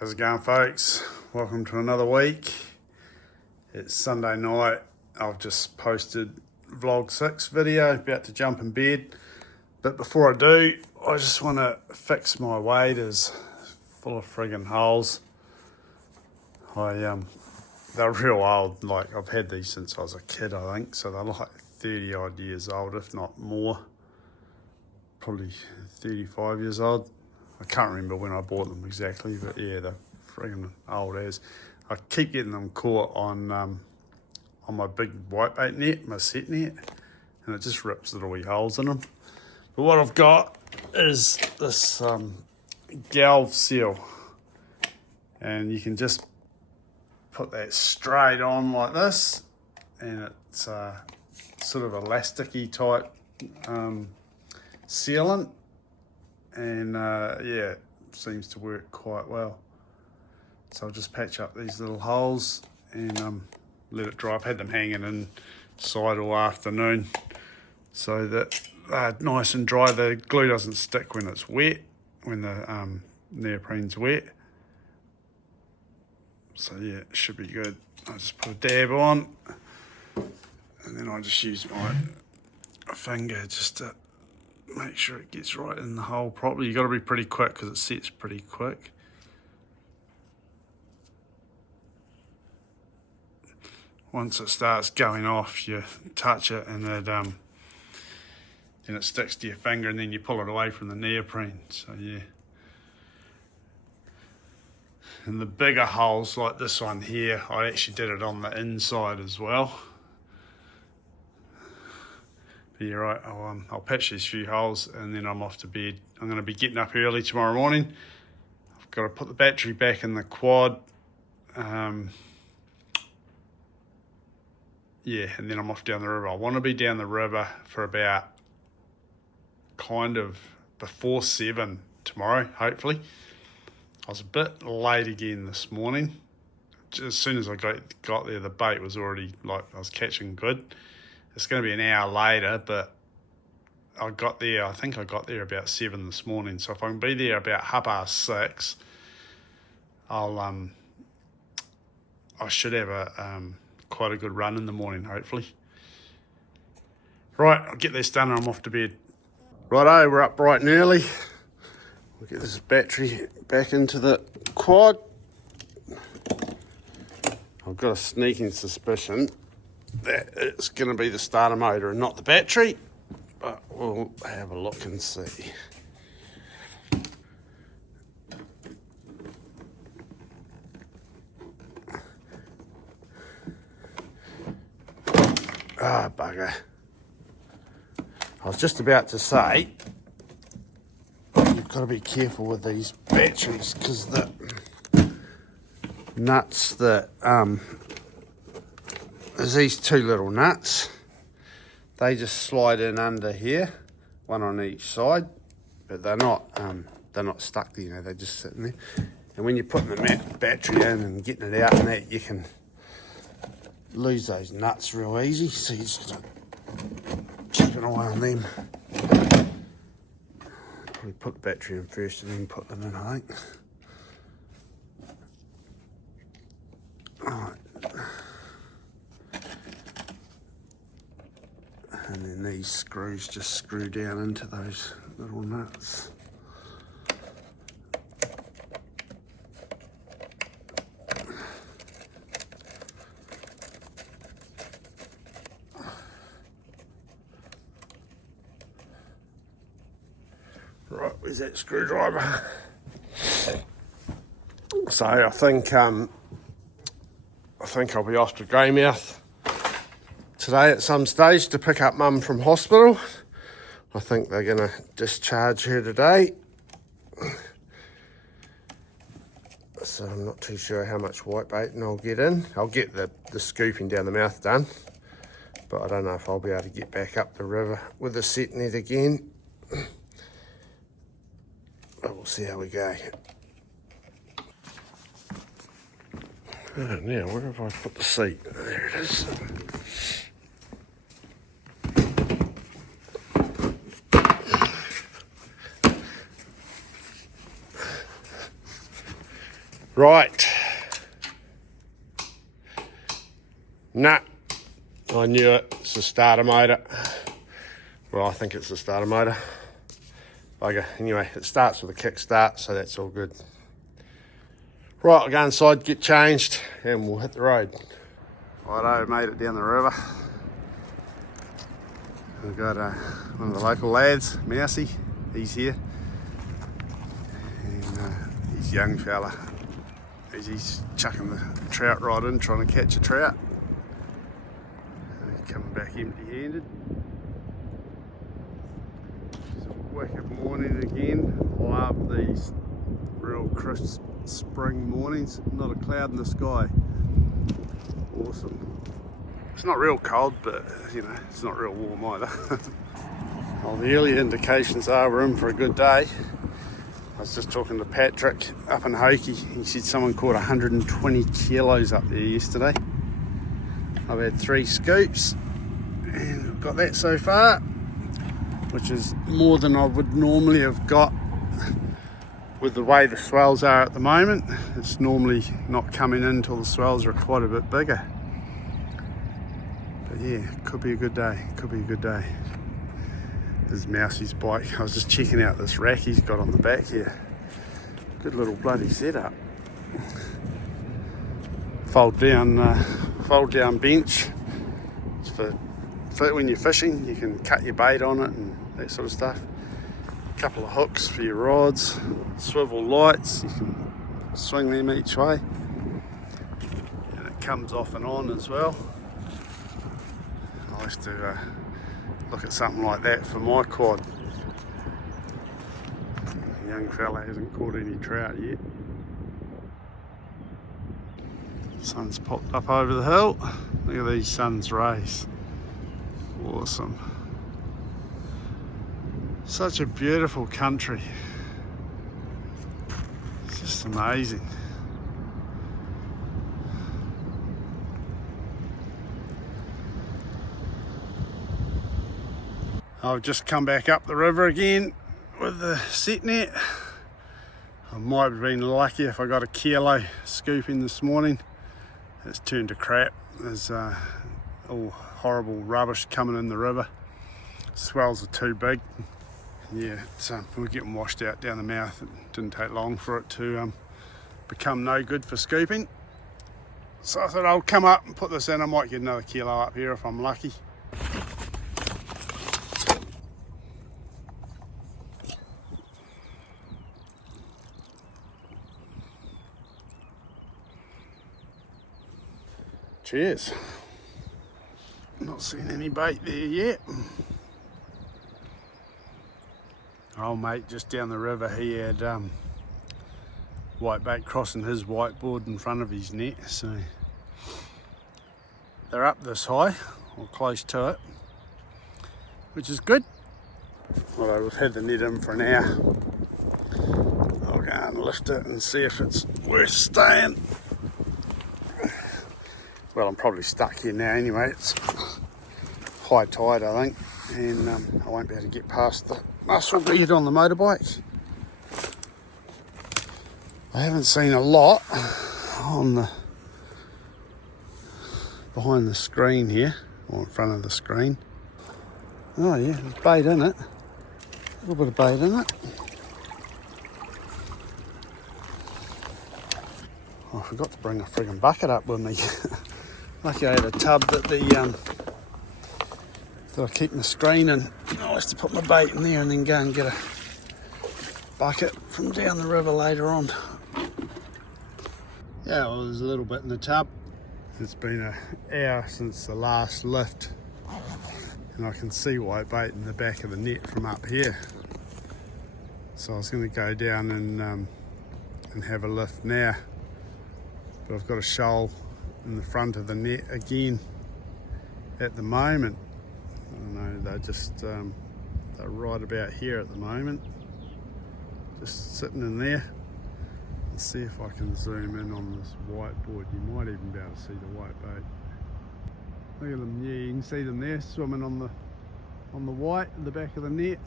How's it going, folks? Welcome to another week. It's Sunday night. I've just posted vlog 6 video, about to jump in bed. But before I do, I just want to fix my waders. Full of friggin' holes. They're real old. Like, I've had these since I was a kid, I think. So they're like 30 odd years old, if not more. Probably 35 years old. I can't remember when I bought them exactly, but yeah, they're friggin' old as. I keep getting them caught on my big whitebait net, my set net, and it just rips little wee holes in them. But what I've got is this galv seal, and you can just put that straight on like this, and it's sort of elasticy type sealant, and yeah, it seems to work quite well. So I'll just patch up these little holes and let it dry. I've had them hanging inside all afternoon so that they're nice and dry. The glue doesn't stick when it's wet, when the neoprene's wet. So yeah, it should be good. I just put a dab on, and then I just use my finger just to make sure it gets right in the hole properly. You've got to be pretty quick because it sets pretty quick. Once it starts going off, you touch it and it then it sticks to your finger, and then you pull it away from the neoprene. So yeah. And the bigger holes like this one here, I actually did it on the inside as well. But you're right, I'll patch these few holes and then I'm off to bed. I'm going to be getting up early tomorrow morning. I've got to put the battery back in the quad. Yeah, and then I'm off down the river. I want to be down the river for about kind of before 7 tomorrow, hopefully. I was a bit late again this morning. As soon as I got there, the bait was already, like, I was catching good. It's going to be an hour later, but I think I got there about 7 this morning. So if I can be there about 6:30, I should have quite a good run in the morning, hopefully. Right, I'll get this done and I'm off to bed. Righto, we're up bright and early. We'll get this battery back into the quad. I've got a sneaking suspicion that it's going to be the starter motor and not the battery, but we'll have a look and see. Ah, bugger. I was just about to say, you've got to be careful with these batteries because the nuts that, there's these two little nuts. They just slide in under here, one on each side, but they're not stuck there, you know, they're just sitting there. And when you're putting the battery in and getting it out and that, you can lose those nuts real easy, so you just got to keep an eye on them. Probably put the battery in first and then put them in, I think. Alright. And then these screws just screw down into those little nuts. Right, where's that screwdriver? So I think I'll be off to Greymouth today at some stage to pick up Mum from hospital. I think they're going to discharge her today. So I'm not too sure how much whitebait I'll get in. I'll get the scooping down the mouth done, but I don't know if I'll be able to get back up the river with the set net again. But we'll see how we go. Oh, now, where have I put the seat? There it is. Right. Nah, I knew it. It's the starter motor. Well, I think it's the starter motor. Okay, anyway, it starts with a kick start, so that's all good. Right, I'll go inside, get changed, and we'll hit the road. Righto, made it down the river. We've got one of the local lads, Mousey, he's here. And he's a young fella. He's chucking the trout rod in, trying to catch a trout. And he's coming back empty-handed. It's a wicked morning again. Love these real crisp spring mornings. Not a cloud in the sky. Awesome. It's not real cold, but you know, it's not real warm either. Well, the early indications are we're in for a good day. I was just talking to Patrick up in Hoki. He said someone caught 120 kilos up there yesterday. I've had 3 scoops and I've got that so far, which is more than I would normally have got with the way the swells are at the moment. It's normally not coming in until the swells are quite a bit bigger. But yeah, could be a good day, could be a good day. This is Mousey's bike. I was just checking out this rack he's got on the back here. Good little bloody setup. Fold down bench. It's for when you're fishing, you can cut your bait on it and that sort of stuff. A couple of hooks for your rods, swivel lights, you can swing them each way. And it comes off and on as well. I used to look at something like that for my quad. The young fella hasn't caught any trout yet. Sun's popped up over the hill. Look at these sun's rays. Awesome. Such a beautiful country. It's just amazing. I've just come back up the river again with the set net. I might have been lucky if I got a kilo scooping this morning. It's turned to crap. There's all horrible rubbish coming in the river. Swells are too big. Yeah, we're getting washed out down the mouth. It didn't take long for it to become no good for scooping. So I thought I'll come up and put this in. I might get another kilo up here if I'm lucky. Cheers. Not seen any bait there yet. Old mate just down the river, he had white bait crossing his whiteboard in front of his net, so they're up this high or close to it, which is good. Well, we've had the net in for an hour. I'll go and lift it and see if it's worth staying. Well, I'm probably stuck here now anyway. It's high tide, I think, and I won't be able to get past the muscle bead on the motorbike. I haven't seen a lot on the behind the screen here, or in front of the screen. Oh yeah, there's bait in it. A little bit of bait in it. Oh, I forgot to bring a friggin' bucket up with me. Lucky I had a tub that I keep my screen in. I used to put my bait in there and then go and get a bucket from down the river later on. Yeah, well, there's a little bit in the tub. It's been an hour since the last lift, and I can see white bait in the back of the net from up here. So I was going to go down and have a lift now, but I've got a shoal in the front of the net again at the moment. I don't know, they're right about here at the moment, just sitting in there. Let's see if I can zoom in on this whiteboard. You might even be able to see the white bait. Look at them, yeah, you can see them there swimming on the white at the back of the net.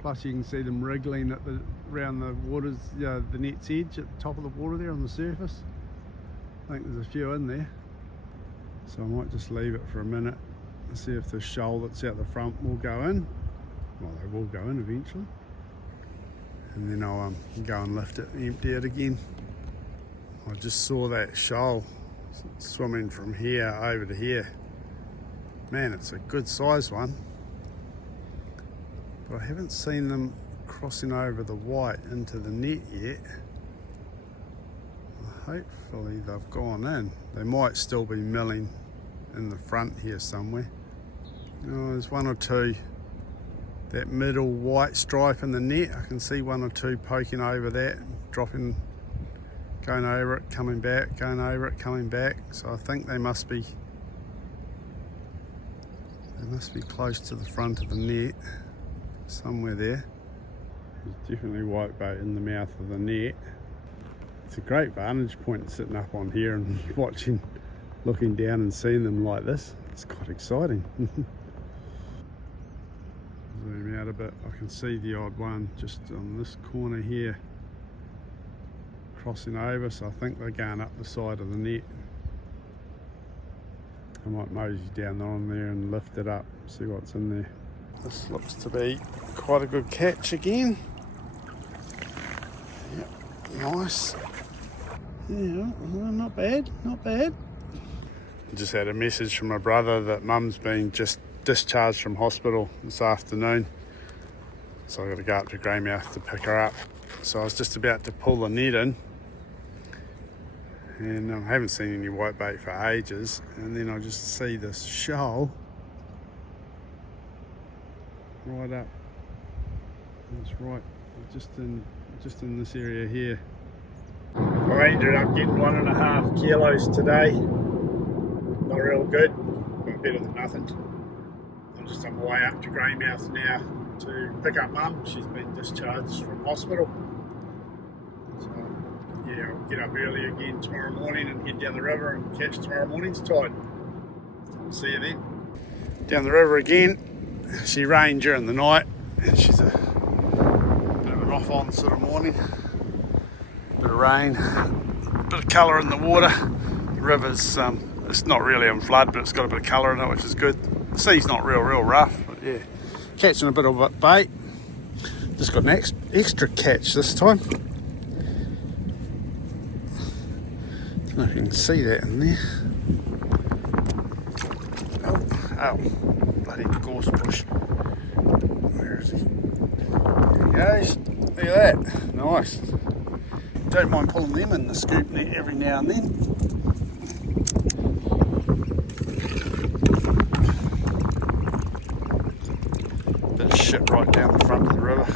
Plus you can see them wriggling at the around the water's, the net's edge at the top of the water there on the surface. I think there's a few in there. So I might just leave it for a minute and see if the shoal that's out the front will go in. Well, they will go in eventually. And then I'll go and lift it and empty it again. I just saw that shoal swimming from here over to here. Man, it's a good size one. But I haven't seen them crossing over the white into the net yet. Hopefully they've gone in. They might still be milling in the front here somewhere. Oh, there's one or two. That middle white stripe in the net, I can see one or two poking over that, dropping, going over it, coming back, going over it, coming back. So I think they must be close to the front of the net, somewhere there. There's definitely whitebait in the mouth of the net. It's a great vantage point sitting up on here and watching, looking down and seeing them like this. It's quite exciting. Zoom out a bit, I can see the odd one just on this corner here crossing over, so I think they're going up the side of the net. I might mosey down on there and lift it up, see what's in there. This looks to be quite a good catch again. Yep, nice. Yeah, not bad, not bad. I just had a message from my brother that mum's been just discharged from hospital this afternoon, so I've got to go up to Greymouth to pick her up. So I was just about to pull the net in, and I haven't seen any whitebait for ages, and then I just see this shoal right up. It's right just in this area here. I ended up getting 1.5 kilos today. Not real good, but better than nothing. I'm just on my way up to Greymouth now to pick up Mum. She's been discharged from hospital. So yeah, I'll get up early again tomorrow morning and head down the river and catch tomorrow morning's tide. We'll see you then. Down the river again. She rained during the night, and she's a bit of an off-on sort of morning. Bit of rain, bit of colour in the water. The river's it's not really in flood, but it's got a bit of colour in it, which is good. The sea's not real rough, but yeah, catching a bit of bait. Just got an extra catch this time. Don't know if you can see that in there. Oh, bloody gorse bush. Where is he? There he goes. Look at that. Nice. Don't mind pulling them in the scoop net every now and then. Bit of shit right down the front of the river.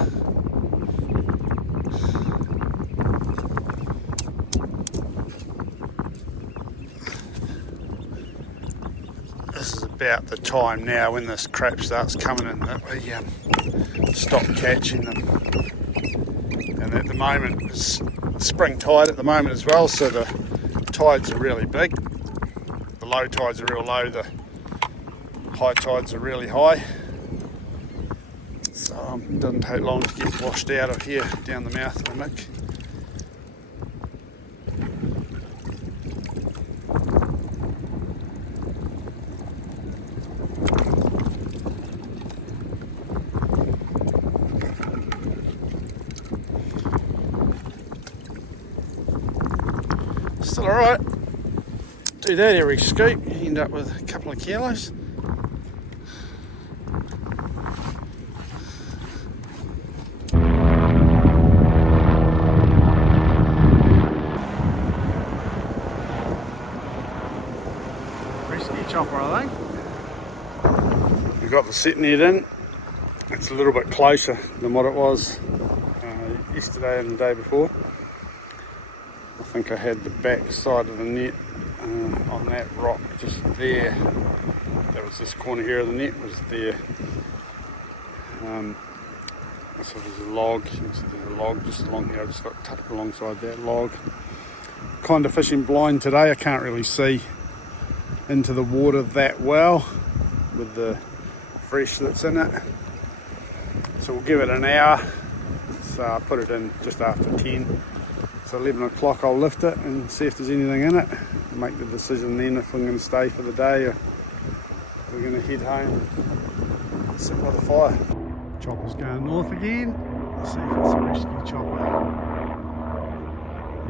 This is about the time now when this crap starts coming in that we stop catching them. And at the moment it's spring tide at the moment as well, so the tides are really big. The low tides are real low, the high tides are really high. So it doesn't take long to get washed out of here down the mouth of the Mick. Still alright. Do that every scoop, you end up with a couple of kilos. Rescue chopper, I think. We've got the set net in. It's a little bit closer than what it was yesterday and the day before. I think I had the back side of the net on that rock just there. That was this corner here of the net was there. So there's a log, you can see there's a log just along here. I just got tucked alongside that log. Kind of fishing blind today. I can't really see into the water that well with the fresh that's in it. So we'll give it an hour, So I put it in just after 10. So 11 o'clock I'll lift it and see if there's anything in it. Make the decision then if I'm going to stay for the day or if we're going to head home and sit by the fire. Chopper's going north again. Let's see if it's a rescue chopper.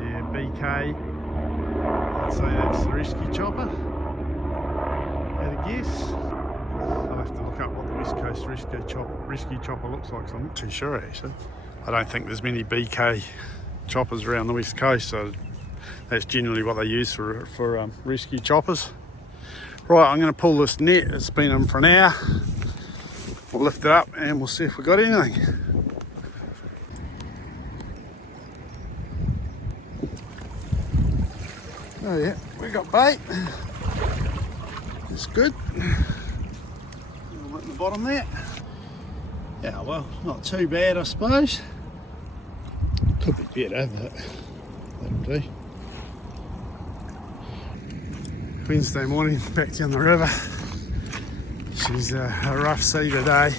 Yeah, BK. I'd say that's the rescue chopper. Had a guess. I'll have to look up what the West Coast rescue chopper looks like, so I'm not too sure actually. I don't think there's many BK choppers around the West Coast, so that's generally what they use for rescue choppers. Right, I'm going to pull this net. It's been in for an hour. We'll lift it up and we'll see if we got anything. Oh yeah, we got bait. It's good. A little bit in the bottom there. Yeah, well, not too bad I suppose. Could be better, but that'll do. Wednesday morning, back down the river. She's a rough sea today,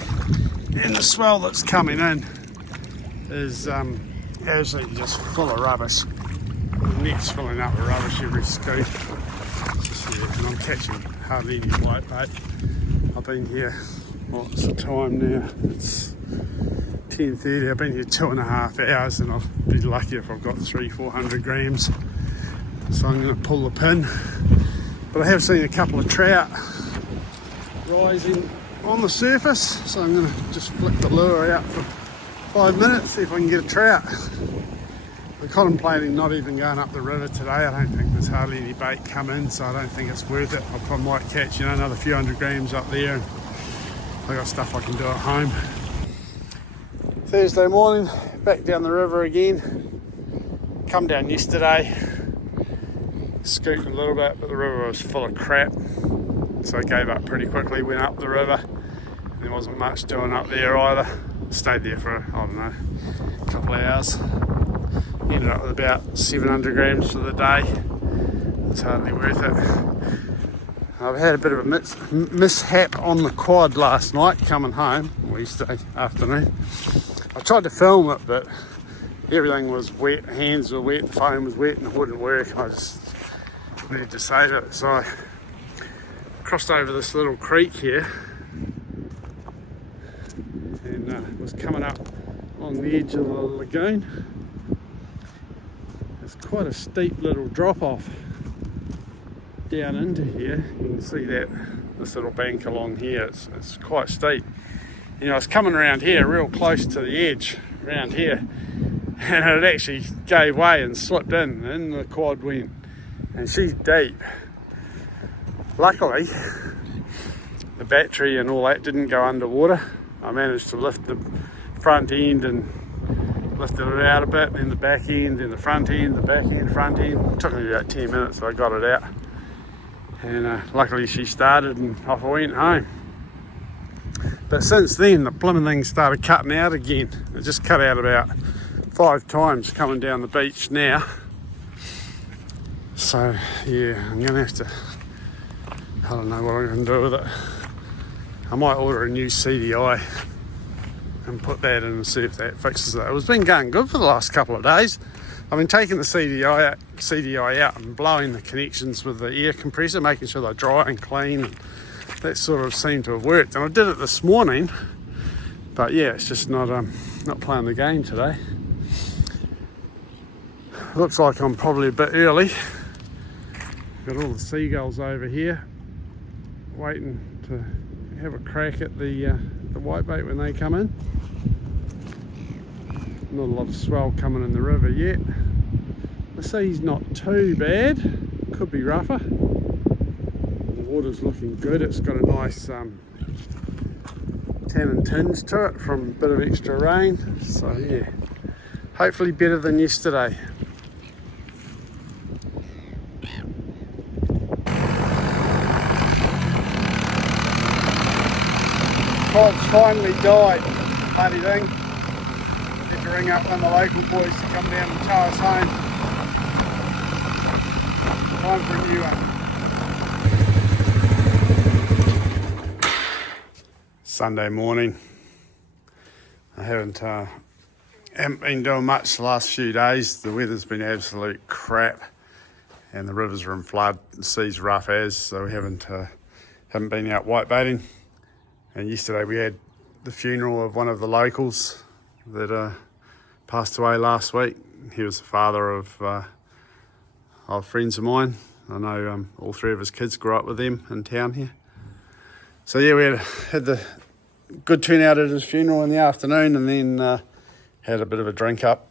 and the swell that's coming in is absolutely just full of rubbish. The net's filling up with rubbish every scoop. And I'm catching hardly any whitebait. I've been here, what's the time now? It's 10:30. I've been here 2.5 hours, and I'll be lucky if I've got 300-400 grams. So I'm going to pull the pin. But I have seen a couple of trout rising on the surface, so I'm going to just flick the lure out for 5 minutes, see if I can get a trout. I'm contemplating not even going up the river today. I don't think there's hardly any bait come in, so I don't think it's worth it. I probably might catch, another few hundred grams up there, and I got stuff I can do at home. Thursday morning, back down the river again. Come down yesterday, scooped a little bit, but the river was full of crap, so I gave up pretty quickly. Went up the river. There wasn't much doing up there either. Stayed there for, I don't know, a couple of hours. Ended up with about 700 grams for the day. It's hardly worth it. I've had a bit of a mishap on the quad last night coming home, Wednesday afternoon. I tried to film it, but everything was wet, hands were wet, phone was wet, and it wouldn't work. I just needed to save it, so I crossed over this little creek here and was coming up along the edge of the lagoon. It's quite a steep little drop off down into here. You can see that this little bank along here, it's quite steep. I was coming around here real close to the edge around here, and it actually gave way and slipped in the quad went, and she's deep. Luckily the battery and all that didn't go underwater. I managed to lift the front end and lifted it out a bit, then the back end, then the front end, the back end, front end. It took me about 10 minutes, so I got it out, and luckily she started and off I went home. But since then the blooming thing started cutting out again. It just cut out about 5 times coming down the beach now. So yeah, I'm gonna have to, I don't know what I'm gonna do with it. I might order a new CDI and put that in and see if that fixes it. It's been going good for the last couple of days. I've been taking the CDI out and blowing the connections with the air compressor, making sure they're dry and clean, and that sort of seemed to have worked. And I did it this morning, but yeah, it's just not playing the game today. Looks like I'm probably a bit early. Got all the seagulls over here waiting to have a crack at the whitebait when they come in. Not a lot of swell coming in the river yet. The sea's not too bad, could be rougher. The water's looking good. It's got a nice tannin tinge to it from a bit of extra rain, so yeah, hopefully better than yesterday. Cod's finally died, bloody thing. Had to ring up one of the local boys to come down and tow us home. Time for a new one. Sunday morning. I haven't Haven't been doing much the last few days. The weather's been absolute crap and the rivers are in flood, the sea's rough as, so we haven't been out whitebaiting. And yesterday we had the funeral of one of the locals that passed away last week. He was the father of old friends of mine. I know all three of his kids grew up with them in town here. So yeah, we had the good turnout at his funeral in the afternoon, and then had a bit of a drink up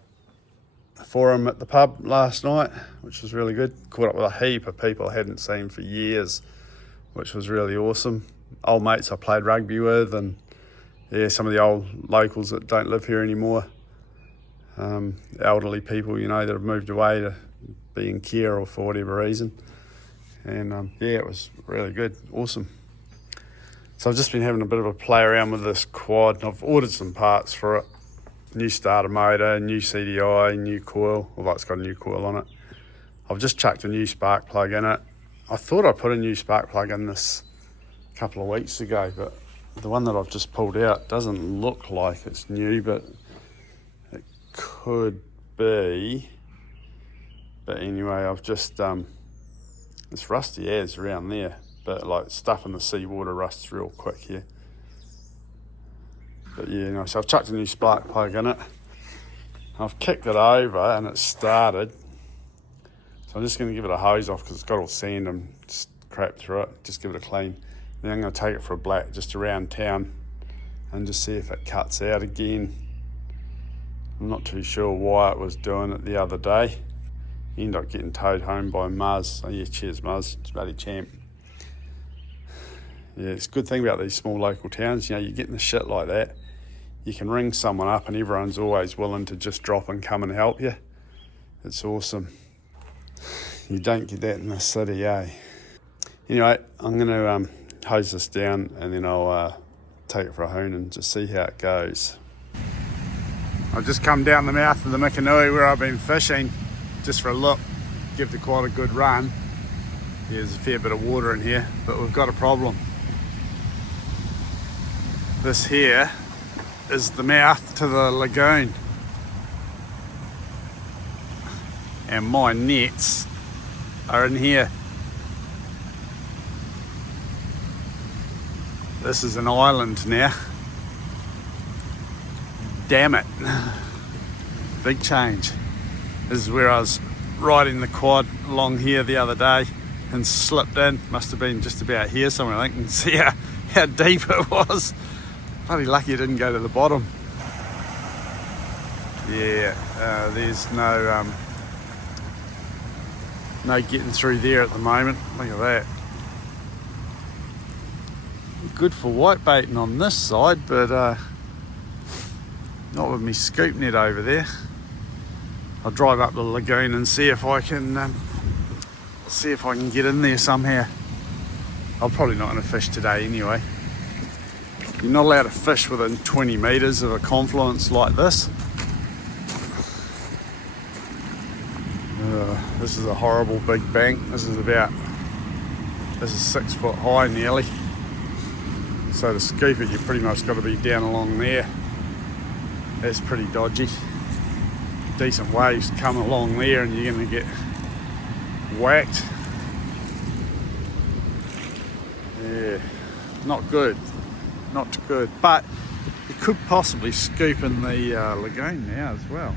for him at the pub last night, which was really good. Caught up with a heap of people I hadn't seen for years, which was really awesome. Old mates I played rugby with, and yeah, some of the old locals that don't live here anymore. Elderly people, you know, that have moved away to be in care or for whatever reason. And yeah, it was really good, awesome. So I've just been having a bit of a play around with this quad. I've ordered some parts for it. New starter motor, new CDI, new coil, although it's got a new coil on it. I've just chucked a new spark plug in it. I thought I put a new spark plug in this a couple of weeks ago, but the one that I've just pulled out doesn't look like it's new, but it could be. But anyway, I've just, it's rusty as around there, but like stuff in the seawater rusts real quick here. But yeah, no, so I've chucked a new spark plug in it. I've kicked it over and it started. So I'm just going to give it a hose off because it's got all sand and crap through it. Just give it a clean. Then I'm going to take it for a black just around town and just see if it cuts out again. I'm not too sure why it was doing it the other day. He ended up getting towed home by Muzz. Oh yeah, cheers Muzz, it's bloody champ. Yeah, it's a good thing about these small local towns, you know, you're getting the shit like that. You can ring someone up and everyone's always willing to just drop and come and help you. It's awesome. You don't get that in the city, eh? Anyway, I'm going to hose this down and then I'll take it for a hoon and just see how it goes. I've just come down the mouth of the Mikanui where I've been fishing just for a look, give the quad a good run. Yeah, there's a fair bit of water in here, but we've got a problem. This here is the mouth to the lagoon. And my nets are in here. This is an island now. Damn it. Big change. This is where I was riding the quad along here the other day and slipped in. Must have been just about here somewhere, I think, and see how deep it was. Bloody lucky it didn't go to the bottom. Yeah, there's no getting through there at the moment. Look at that. Good for whitebaiting on this side, but not with me scoop net over there. I'll drive up the lagoon and see if I can get in there somehow. I'm probably not going to fish today anyway. You're not allowed to fish within 20 metres of a confluence like this. This is a horrible big bank. This is 6 foot high nearly. So to scoop it, you pretty much got to be down along there. That's pretty dodgy. Decent waves come along there and you're going to get whacked. Yeah, not good. Not good, but you could possibly scoop in the lagoon now as well.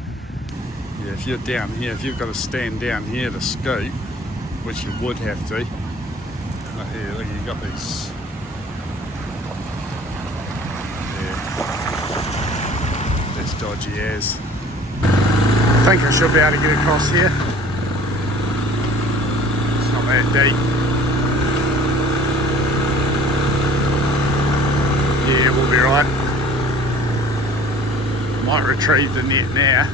Yeah, if you're down here, if you've got to stand down here to scoop, which you would have to. Here, look, you've got these. Yeah, that's dodgy as. I think I should be able to get across here. It's not that deep. Yeah, we'll be right. Might retrieve the net now.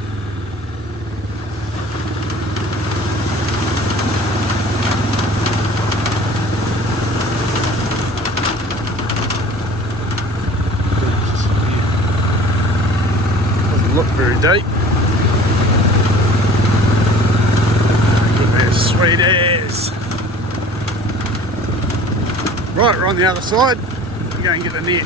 Doesn't look very deep. Look at that sweet ass. Right, we're on the other side. We'll go and get the net.